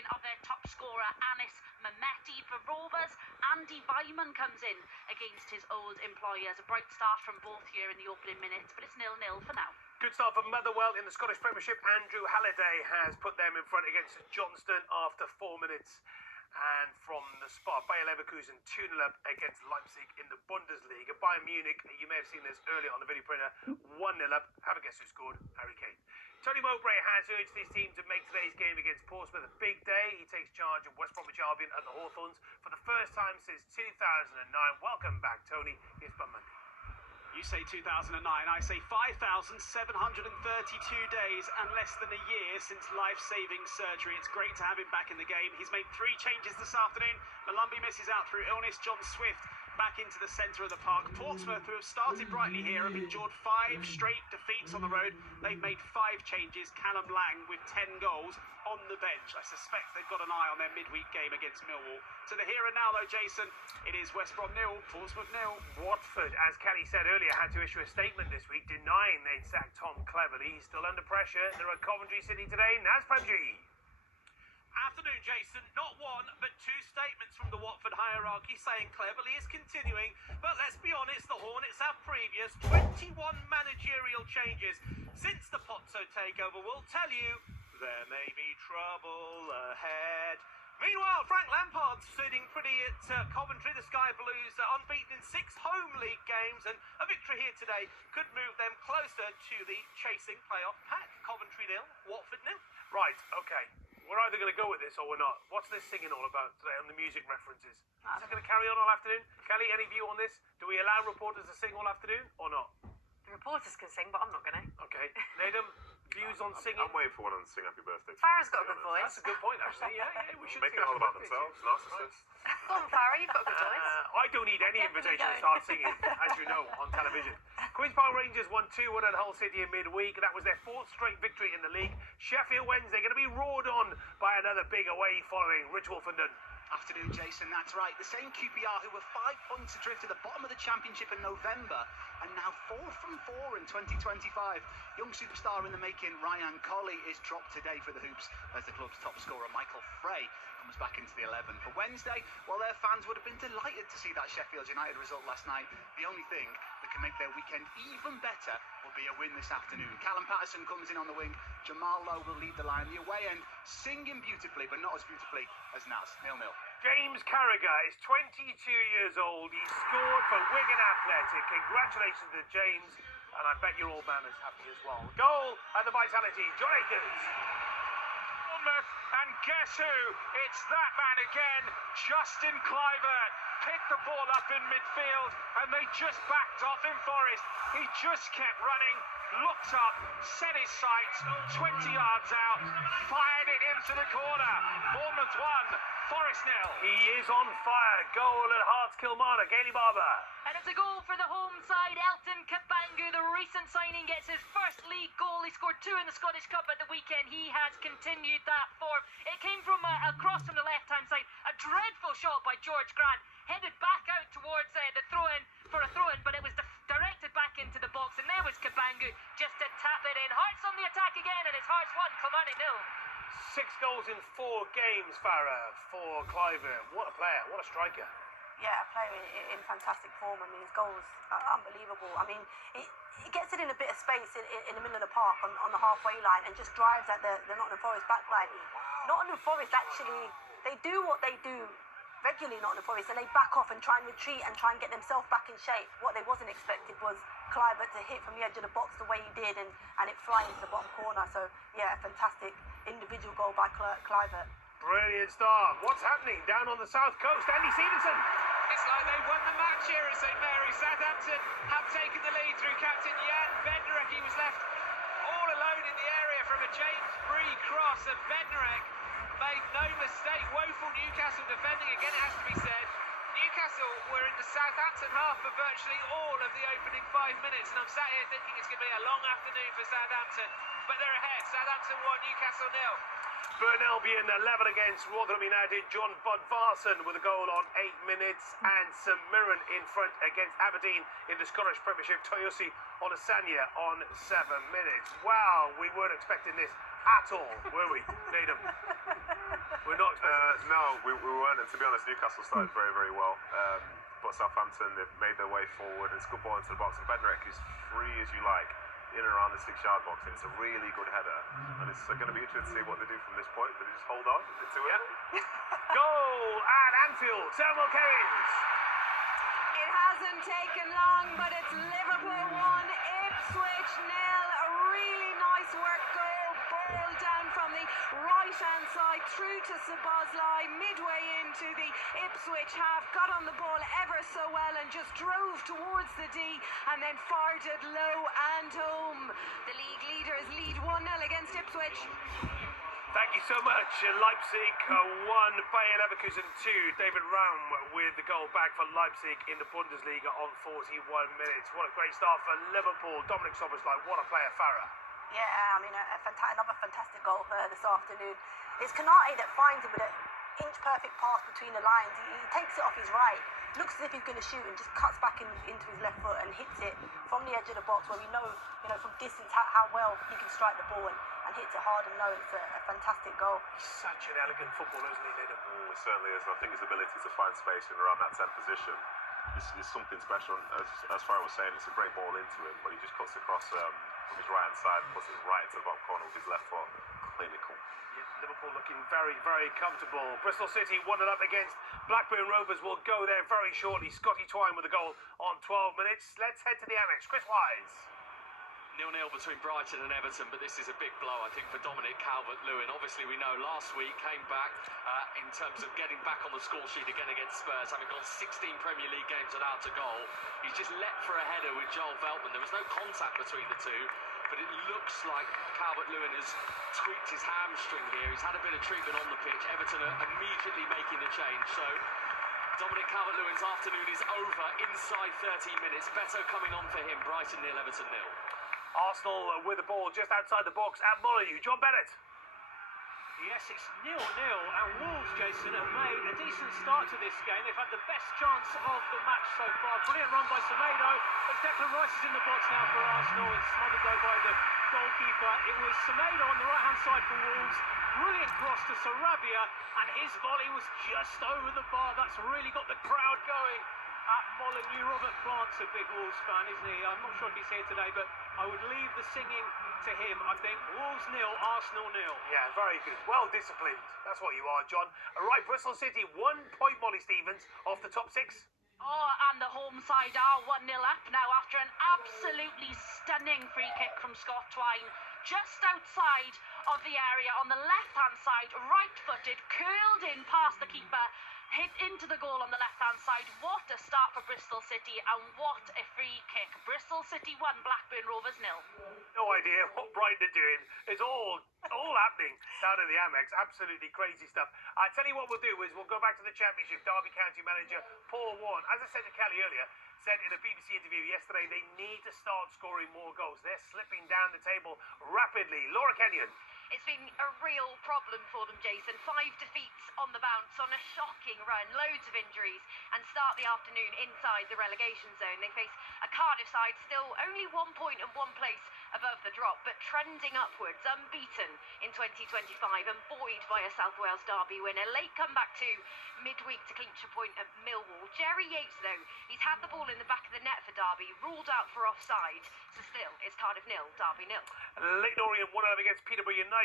in of their top scorer Anis Mehmeti. For Rovers, Andy Weimann comes in against his old employers. A bright start from both here in the opening minutes, but it's 0-0 for now. Good start for Motherwell in the Scottish Premiership. Andrew Halliday has put them in front against Johnston after 4 minutes. And from the spot, Bayer Leverkusen 2-0 up against Leipzig in the Bundesliga. Bayern Munich, you may have seen this earlier on the video printer, 1-0 up. Have a guess who scored? Harry Kane. Tony Mowbray has urged his team to make today's game against Portsmouth a big day. He takes charge of West Bromwich Albion at the Hawthorns for the first time since 2009. Welcome back, Tony. Here's Bun Monday. You say 2009, I say 5,732 days and less than a year since life-saving surgery. It's great to have him back in the game. He's made 3 changes this afternoon. Malumbi misses out through illness. John Swift back into the centre of the park. Portsmouth, who have started brightly here, have endured 5 straight defeats on the road. They've made 5 changes. Callum Lang with 10 goals on the bench. I suspect they've got an eye on their midweek game against Millwall. To the here and now, though, Jason, it is West Brom 0, Portsmouth 0. Watford, as Kelly said earlier, had to issue a statement this week denying they'd sacked Tom Cleverley. He's still under pressure. They're at Coventry City today. Naz Premji. Afternoon, Jason. Not one, but 2 statements from the Watford hierarchy saying Cleverley is continuing. But let's be honest, the Hornets have previous 21 managerial changes since the Pozzo takeover. We'll tell you there may be trouble ahead. Meanwhile, Frank Lampard's sitting pretty at Coventry. The Sky Blues are unbeaten in 6 home league games, and a victory here today could move them closer to the chasing playoff pack. Coventry 0, Watford 0. Right, okay. We're either going to go with this or we're not. What's this singing all about today on the music references? Is it going to carry on all afternoon? Kelly, any view on this? Do we allow reporters to sing all afternoon or not? The reporters can sing, but I'm not going to. Okay. Nadam, views on singing? I'm waiting for one of them to sing happy birthday. Farah's got a good voice. That's a good point, actually. Yeah, we should Make sing it all happy about birthday themselves, to you. narcissists. Go on, Farah, you've got a good voice. I don't need any invitation to start singing, as you know, on television. Queen's Park Rangers won 2-1 at Hull City in midweek. That was their 4th straight victory in the league. Sheffield Wednesday going to be roared on by another big away following Rich Wolfenden. Afternoon, Jason, that's right. The same QPR who were 5 points adrift at the bottom of the Championship in November and now 4 from 4 in 2025. Young superstar in the making, Ryan Colley, is dropped today for the Hoops as the club's top scorer, Michael Frey, comes back into the 11 for Wednesday. While their fans would have been delighted to see that Sheffield United result last night, the only thing that can make their weekend even better will be a win this afternoon. Callum Patterson comes in on the wing. Jamal Lowe will lead the line. The away end singing beautifully, but not as beautifully as Naz. 0-0. James Carragher is 22 years old. He scored for Wigan Athletic. Congratulations to James, and I bet your old man is happy as well. Goal at the Vitality, John Akers. And guess who? It's that man again, Justin Kluivert. Picked the ball up in midfield and they just backed off in Forest. He just kept running, looked up, set his sights, 20 yards out, fired it into the corner. Bournemouth 1, Forest 0. He is on fire. Goal at Hearts Kilmarnock, Gailey Barber. And it's a goal for the home side. Elton Kabangu, the recent signing, gets his first league goal. He scored 2 in the Scottish Cup at the weekend. He has continued that form. It came from a cross from the left-hand side. A dreadful shot by George Grant. Headed back out towards the throw-in for a throw-in, but it was directed back into the box. And there was Kabangu just to tap it in. Hearts on the attack again, and it's Hearts 1, Kilmarnock 0. 6 goals in 4 games, Farah, for Kluivert. What a player, what a striker. Yeah, a player in fantastic form. I mean, his goals are unbelievable. I mean, he gets it in a bit of space in the middle of the park on the halfway line and just drives at the Nottingham Forest back line. Nottingham Forest actually, they do what they do regularly, Nottingham Forest, and they back off and try and retreat and try and get themselves back in shape. What they wasn't expected was Kluivert to hit from the edge of the box the way he did and it fly into the bottom corner. So, yeah, a fantastic individual goal by Kluivert. Brilliant start. What's happening down on the south coast? Andy Stevenson. It's like they won the match here at St Mary's. Southampton have taken the lead through captain Jan Bednarek. He was left all alone in the area from a James Bree cross, and Bednarek made no mistake. Woeful Newcastle defending again, it has to be said. Newcastle were in the Southampton half for virtually all of the opening 5 minutes, and I'm sat here thinking it's going to be a long afternoon for Southampton, but they're ahead. Southampton 1, Newcastle 0. Burn Albion level against Rotherham United. John Bodvarsson with a goal on 8 minutes, and St Mirren in front against Aberdeen in the Scottish Premiership. Toyosi Onosanya on 7 minutes. Wow, we weren't expecting this at all, were we, Needham? We're not expecting No, we weren't. And to be honest, Newcastle started very, very well. But Southampton, they've made their way forward. It's a good ball into the box. And Bednarek is free as you like in and around the 6-yard box. And it's a really good header. And it's going to be interesting to see what they do from this point. But they just hold on to it. Goal at Anfield. Samuel Kerins. It hasn't taken long, but it's Liverpool 1, Ipswich 0. A really nice work goal. Ball down from the right-hand side through to Szoboszlai, midway into the Ipswich half. Got on the ball ever so well and just drove towards the D and then fired it low and home. The league leaders lead 1-0 against Ipswich. Thank you so much. Leipzig 1, Bayer Leverkusen 2. David Raum with the goal back for Leipzig in the Bundesliga on 41 minutes. What a great start for Liverpool. Dominic Szoboszlai, what a player, Farah. Yeah, I mean, another fantastic goal this afternoon. It's Konate that finds him with an inch-perfect pass between the lines. He takes it off his right, looks as if he's going to shoot and just cuts back into his left foot and hits it from the edge of the box where we know from distance how well he can strike the ball and hits it hard and low. It's a fantastic goal. Such an elegant footballer, isn't he, Liam? It certainly is. I think his ability to find space in around that 10th position is something special. As Farah was saying, it's a great ball into him, but he just cuts across from his right-hand side, puts it right into the bottom corner with his left foot. Clinical. Yeah, Liverpool looking very, very comfortable. Bristol City 1-0 up against Blackburn Rovers. Will go there very shortly. Scotty Twine with a goal on 12 minutes. Let's head to the Amex. Chris Wise. 0-0 between Brighton and Everton, but this is a big blow, I think, for Dominic Calvert-Lewin. Obviously, we know last week came back in terms of getting back on the score sheet again against Spurs, having gone 16 Premier League games without a goal. He's just leapt for a header with Joel Veltman. There was no contact between the two, but it looks like Calvert-Lewin has tweaked his hamstring here. He's had a bit of treatment on the pitch. Everton are immediately making the change, so Dominic Calvert-Lewin's afternoon is over inside 30 minutes. Better coming on for him. Brighton 0, Everton 0. Arsenal with the ball just outside the box at Molineux. John Bennett. Yes, it's 0-0, and Wolves, Jason, have made a decent start to this game. They've had the best chance of the match so far. Brilliant run by Semedo, but Declan Rice is in the box now for Arsenal. It's smothered though by the goalkeeper. It was Semedo on the right-hand side for Wolves. Brilliant cross to Sarabia, and his volley was just over the bar. That's really got the crowd going at Molineux. Robert Plant's a big Wolves fan, isn't he? I'm not sure if he's here today, but I would leave the singing to him. I think Wolves 0, Arsenal 0. Yeah, very good. Well disciplined. That's what you are, John. Right, Bristol City, 1 point, Molly Stevens, off the top 6. Oh, and the home side are 1-0 up now after an absolutely stunning free kick from Scott Twine. Just outside of the area on the left-hand side, right-footed, curled in past the keeper, hit into the goal on the left-hand side. What a start for Bristol City, and what a free kick. Bristol City 1, Blackburn Rovers 0. No idea what Brighton are doing. It's all happening down in the Amex. Absolutely crazy stuff. I tell you what we'll do is we'll go back to the Championship. Derby County manager Paul Warne, as I said to Kelly earlier, said in a BBC interview yesterday they need to start scoring more goals. They're slipping down the table rapidly. Laura Kenyon. It's been a real problem for them, Jason. 5 defeats on the bounce on a shocking run, loads of injuries, and start the afternoon inside the relegation zone. They face a Cardiff side still only 1 point and 1 place above the drop, but trending upwards, unbeaten in 2025 and buoyed by a South Wales derby winner. Late comeback to midweek to clinch a point at Millwall. Jerry Yates, though, he's had the ball in the back of the net for Derby, ruled out for offside, so still it's Cardiff 0, Derby 0. Leighton Orient 1-0 against Peterborough United.